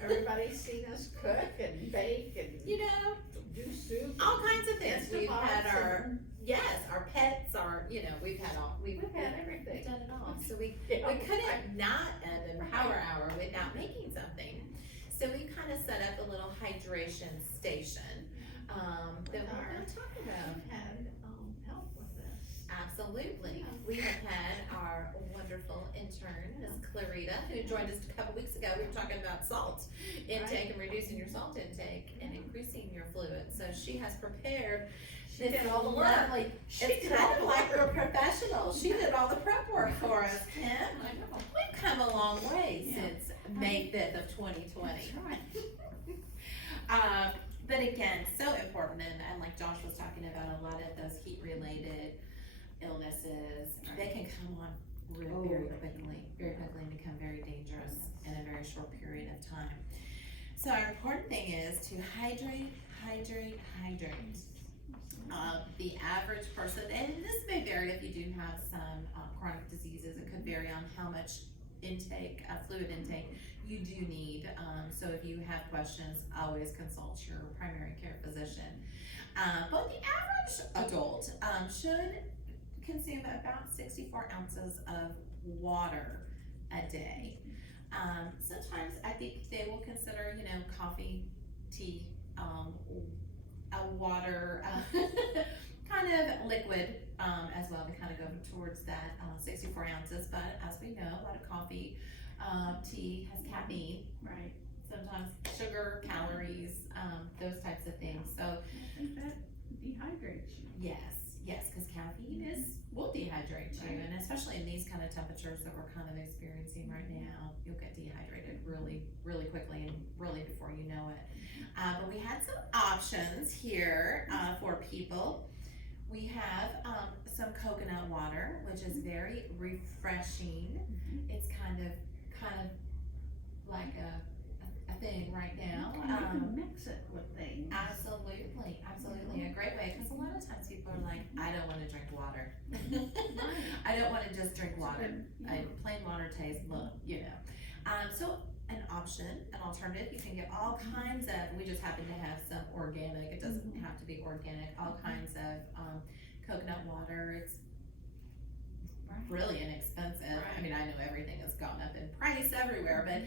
Everybody's seen us cook and bake and You know, do soup. all kinds of things. Instant We've had pots our, and- yes, our pets, we've had all, we've had everything. We've done it all. So we Yeah. couldn't not end a power hour without making something. So we kind of set up a little hydration station, that we're gonna talk about. I've had, help with this. Absolutely. We have had our wonderful intern, Ms. Clarita, who joined us a couple weeks ago. We were talking about salt intake and reducing your salt intake and increasing your fluid. So she has prepared She this did all the work. lovely, She it's did all kind the of like work. we're professional. She did all the prep work for us, Kim. I know. We've come a long way Yeah. since May 5th of 2020. That's right. But again, so important, and like Josh was talking about, a lot of those heat-related illnesses, they can come on very quickly and become very dangerous in a very short period of time. So our important thing is to hydrate. The average person, and this may vary if you do have some chronic diseases, it could vary on how much intake, fluid intake you do need. So if you have questions, always consult your primary care physician. But the average adult should consume about 64 ounces of water a day. Sometimes I think they will consider, coffee, tea, a water, kind of liquid as well to kind of go towards that 64 ounces. But as we know, a lot of coffee, tea has caffeine, Right. sometimes sugar, calories, those types of things. So I think that dehydrates you. yes, because caffeine will dehydrate you, and especially in these kind of temperatures that we're kind of experiencing right now, you'll get dehydrated really, really quickly and really before you know it. But we had some options here for people. We have some coconut water, which is very refreshing. It's kind of like a thing right now. You can mix it with things. Absolutely, a great way, because a lot of times people are like, I don't wanna drink water. I don't wanna just drink water. Plain water tastes, so an option, an alternative, you can get all kinds of, we just happen to have some organic, it doesn't have to be organic, all kinds of coconut water. It's really inexpensive. I Right. mean, I know everything has gone up in price everywhere, but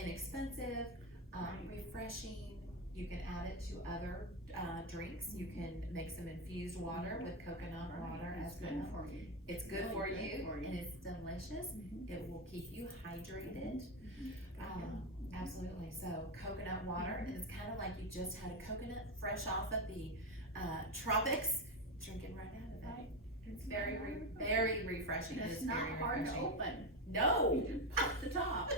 inexpensive, refreshing. You can add it to other drinks. You can make some infused water with coconut water as It's good well. for you. It's good Really for good you, for you. and it's delicious. It will keep you hydrated. Absolutely. So coconut water, and it's kind of like you just had a coconut fresh off of the tropics, drinking right out of it. Right. It's very refreshing. And It it's is not very hard to refreshing. open. No, You just pop the top.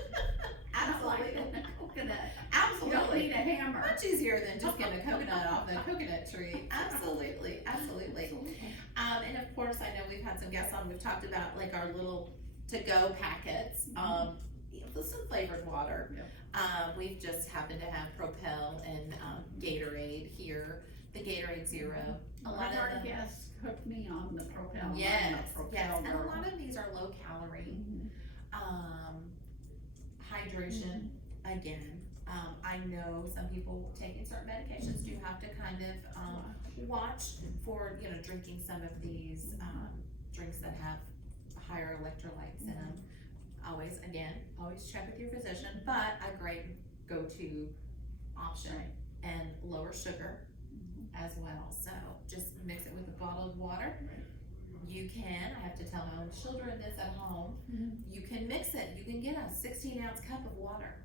Not like absolutely, a coconut. You don't absolutely. need a hammer. Much easier than just getting a coconut off the coconut tree. Absolutely. And of course, I know we've had some guests on, we've talked about like our little to-go packets, with some flavored water. Yep. We've just happened to have Propel and Gatorade here, the Gatorade Zero. A lot of our them, guests hooked me on the Propel. yes, Propel and a girl. lot of these are low calorie. Mhm. Hydration, again, I know some people taking certain medications do have to kind of, watch for, drinking some of these, drinks that have higher electrolytes in them. Always check with your physician, but a great go-to option, Right. and lower sugar as well, so just mix it with a bottle of water. You can, I have to tell my own children this at home, you can mix it, you can get a 16-ounce cup of water.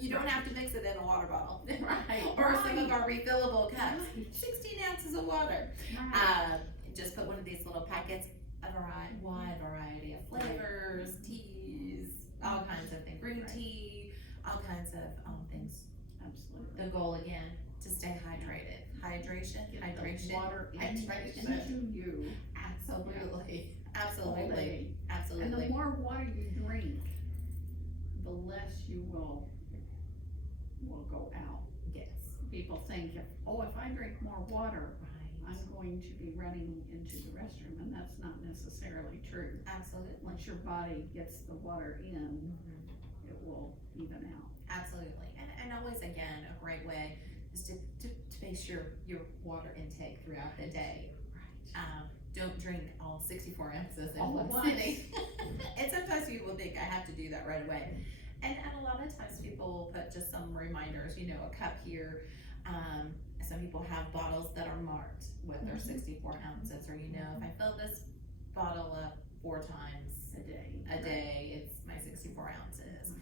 You don't have to mix it in a water bottle. Right. Or some of Right. our refillable cups, Right. 16 ounces of water. Right. Just put one of these little packets, wide variety of flavors, teas, all kinds of things, green Right. tea, all kinds of things Absolutely. The goal again, to stay hydrated. Hydration, Get the hydration, water hydration. into you. Absolutely, all absolutely, day. And the absolutely. more water you drink, the less you will go out. Yes. People think, if I drink more water, Right. I'm going to be running into the restroom, and that's not necessarily true. Absolutely. Once your body gets the water in, Mhm. it will even out. Absolutely, and always again, a great way is to base your water intake throughout the day. Don't drink all 64 ounces in All at one once. sitting. And sometimes people think I have to do that right away. And a lot of times people will put just some reminders, a cup here. Some people have bottles that are marked with their 64 ounces, or if I fill this bottle up 4 times A day. it's my 64 ounces.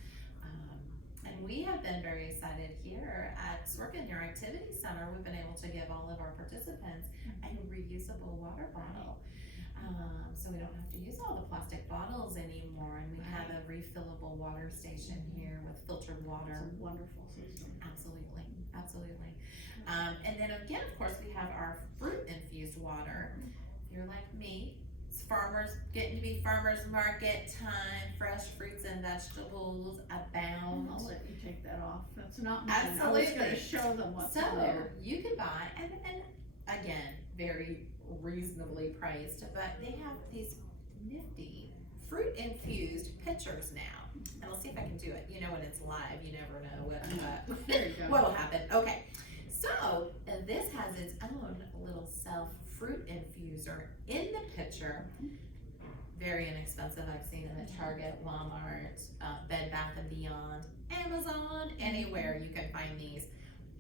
And we have been very excited here at Swerkin, your activity center. We've been able to give all of our participants a reusable water bottle. So we don't have to use all the plastic bottles anymore, and we have a refillable water station here with filtered water. It's a wonderful system. Absolutely, absolutely. And then again, of course, we have our fruit infused water. If you're like me, it's getting to be farmers market time, fresh fruits and vegetables abound. I'll let you take that off. That's not mine. I was Absolutely. gonna show them what's in So there. you can buy, and again, very reasonably priced, but they have these nifty fruit infused pitchers now. And I'll see if I can do it. When it's live, you never know There you go. what'll happen. Okay, so this has its own little self fruit infuser in the pitcher. Very inexpensive. I've seen them at Target, Walmart, Bed Bath & Beyond, Amazon, anywhere you can find these.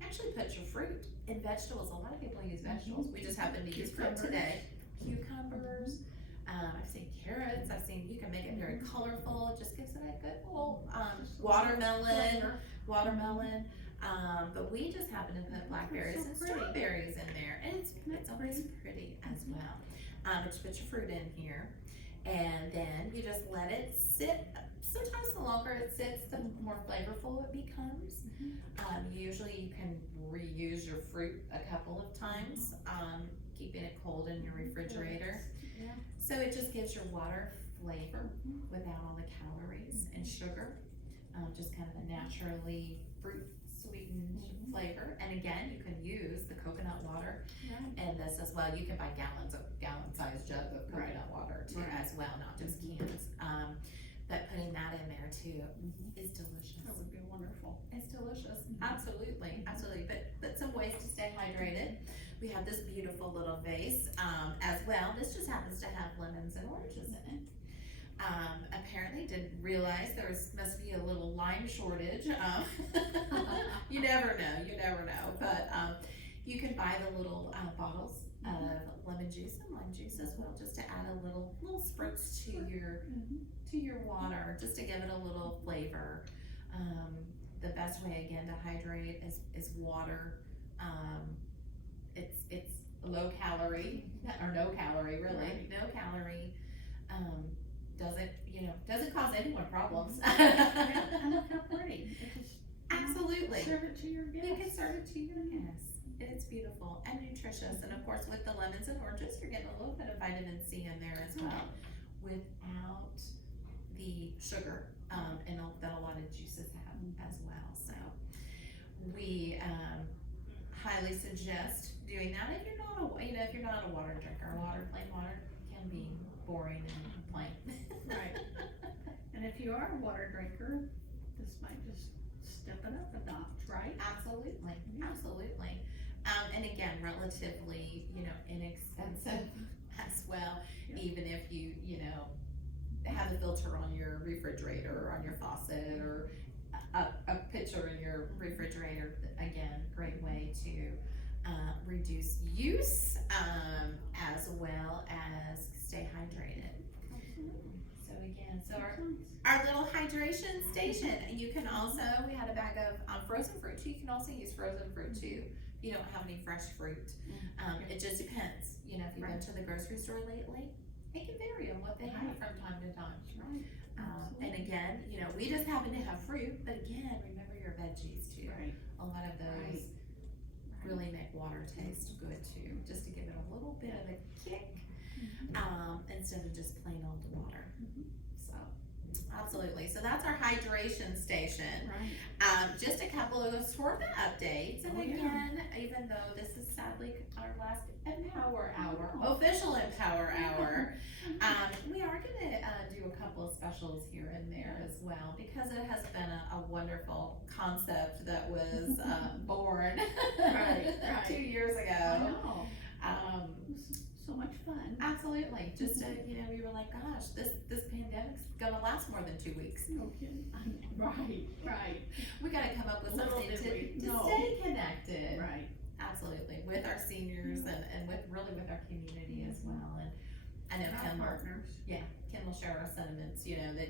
Actually put your fruit and vegetables. A lot of people use vegetables. We just happen to use fruit Cucumbers. today. Cucumbers. I've seen carrots. You can make it very colorful. It just gives it a good little watermelon. But we just happen to put blackberries so and pretty. strawberries in there, and it's always pretty as well. But you put your fruit in here, and then you just let it sit. Sometimes the longer it sits, the more flavorful it becomes. Usually you can reuse your fruit a couple of times, keeping it cold in your refrigerator. Yeah. So it just gives your water flavor without all the calories and sugar. Just kind of a naturally fruit sweetened flavor. And again, you can use the coconut water and this as well. You can buy gallon sized jug of coconut water too as well, not just cans. But putting that in there too is delicious. That would be wonderful. It's delicious. Absolutely, absolutely. But some ways to stay hydrated. We have this beautiful little vase as well. This just happens to have lemons and oranges in it. Apparently didn't realize must be a little lime shortage. You never know. But you can buy the little bottles of lemon juice and lime juice as well, just to add a little spritz to your water, just to give it a little flavor. The best way again to hydrate is water. It's low calorie or no calorie really, Right. no calorie. Doesn't cause anyone problems. Yeah, and look how pretty. It just Absolutely. serve it to your guests. You can serve it to your guests. It's beautiful and nutritious, and of course with the lemons and oranges, you're getting a little bit of vitamin C in there as well, without the sugar that a lot of juices have as well. So we highly suggest doing that if you're not a water drinker. Plain water can be boring and plain. Right. And if you are a water drinker, this might just step it up a notch, right? Absolutely, absolutely. And again, relatively, inexpensive as well. Yeah. Even if you have a filter on your refrigerator or on your faucet or a pitcher in your refrigerator. Again, great way to reduce use as well as stay hydrated. So again, our little hydration station. You can also, we had a bag of frozen fruit too. You can also use frozen fruit too. If you don't have any fresh fruit. It just depends. If you've been to the grocery store lately, it can vary on what they have from time to time. Right. And again, we just happen to have fruit, but again, remember your your veggies too. Right. A lot of those really make water taste good too, just to give it a little bit of a kick, instead of just plain old water. So, absolutely. So that's our hydration station. Right. Just a couple of Swartha updates, and Oh, yeah. again, even though this is sadly our last Empower Hour, Oh. official Empower Hour, we are gonna do a couple of specials here and there as well, because it has been a wonderful concept that was born Right. 2 years I ago. know. Um, It was so much fun. absolutely, just to, we were like, gosh, this pandemic's gonna last more than 2 weeks. No kidding. Right. We gotta come up with Little something did we to know. stay connected. Right. Absolutely, with our seniors and with our community as well. And I know Our partners. Kim will share our sentiments, that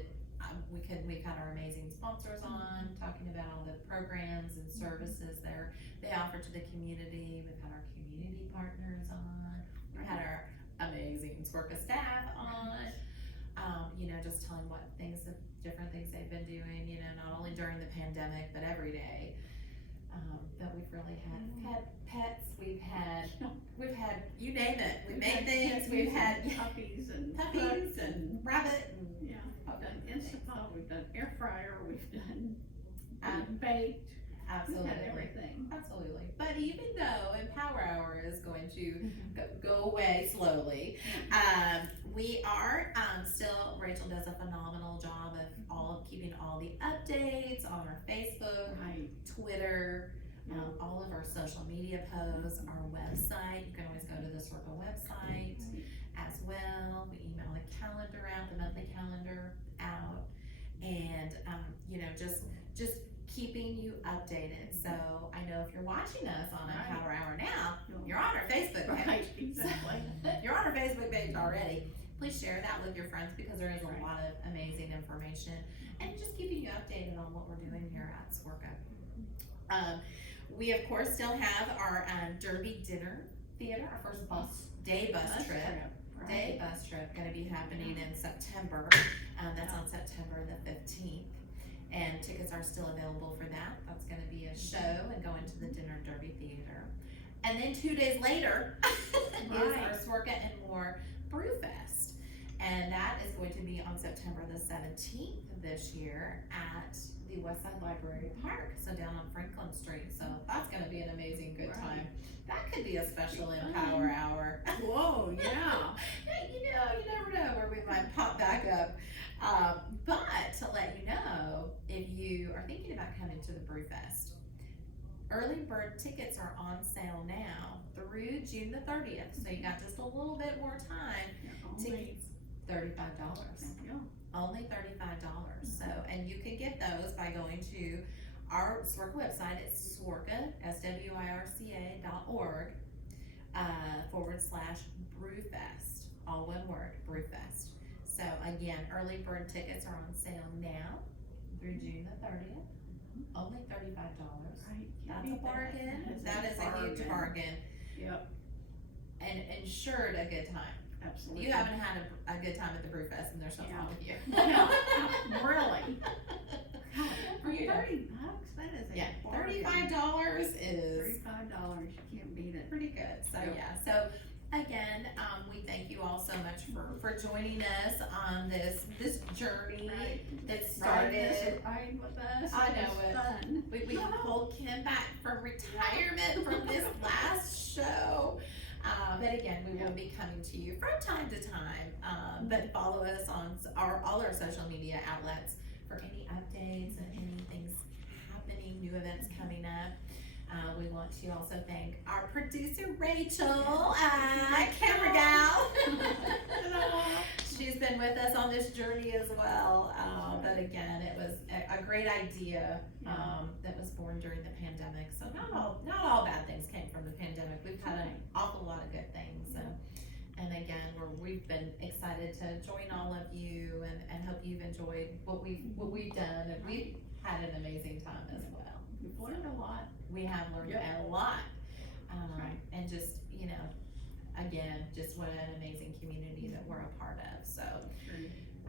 we've had our amazing sponsors on, talking about all the programs and services they offer to the community. We've had our community partners on, we've had our amazing Swerka staff on, just telling different things they've been doing, not only during the pandemic, but every day. That we've really had pets, we've had, you name it, we've made things, we've had puppies and puppies cooks and rabbit and yeah. We've done Instapot, we've done air fryer, we've done Um, baked, we've absolutely. had everything. Absolutely. But even though Empower Hour is going to go away slowly, we are still, Rachel does a phenomenal job of keeping all the updates on our Facebook, Right. Twitter, all of our social media posts, our website. You can always go to the Circle website as well. We email the calendar out, the monthly calendar out, and just keeping you updated. So I know if you're watching us on Right. Empower Hour now, No. you're on our Facebook page. Right, exactly. You're on our Facebook page already. Please share that with your friends, because there is a Right. lot of amazing information and just keeping you updated on what we're doing here at Swerka. We of course still have our Derby Dinner Theater, our first day bus trip. Right. Day bus trip gonna be happening in September. That's on September the 15th. And tickets are still available for that. That's gonna be a show and go into the Dinner Derby Theater. And then 2 days later is Right. our Swerka and More Brewfest. And that is going to be on September the 17th this year at the Westside Library Park, so down on Franklin Street. So that's gonna be an amazing good Right. time. That could be a special Be fun. Empower Hour. Whoa, yeah. You never know where we might pop back up. But to let you know, if you are thinking about coming to the Brewfest, early bird tickets are on sale now through June the 30th. So you got just a little bit more time. Only, $35. yeah. Only $35. So, and you can get those by going to our Swerka website. It's Swerka, SWIRCA.org, /Brewfest. All one word, Brewfest. So again, early bird tickets are on sale now through June the 30th. Only $35. Right. That's Can't a beat bargain. That is a huge bargain. Yep, And ensured a good time. absolutely. You haven't had a good time at the Brewfest, and there's something wrong with you. No, really. For you to- $30, that is a Yeah, bargain. $35 is $35, you can't beat it. pretty good. So Yep. yeah, so again, we thank you all so much for joining us on this journey Right. that Ride with us. I it know was it. fun. We pulled Kim back from retirement from this last show. But again, we will be coming to you from time to time. But follow us on all our social media outlets for any updates and anything happening, new events coming up. We want to also thank our producer Rachel, camera gal. She's been with us on this journey as well. But again, it was a great idea that was born during the pandemic. So not all bad things came from the pandemic. We've had an awful lot of good things. And again, we've been excited to join all of you and hope you've enjoyed what we've done, and we've had an amazing time as well. We've learned a lot. We have learned Yep. a lot. Right. And just, again, just what an amazing community that we're a part of. So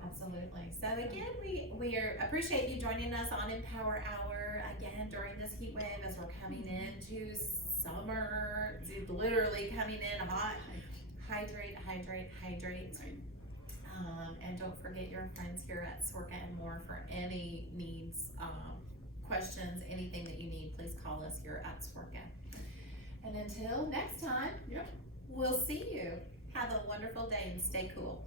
absolutely. So again, we appreciate you joining us on Empower Hour. again during this heat wave as we're coming into summer, literally coming in hot. Hydrate, hydrate, hydrate. And don't forget your friends here at Sorka and More for any needs, questions, anything that you need, please call us here at Sorka. And until next time, Yep. we'll see you. Have a wonderful day and stay cool.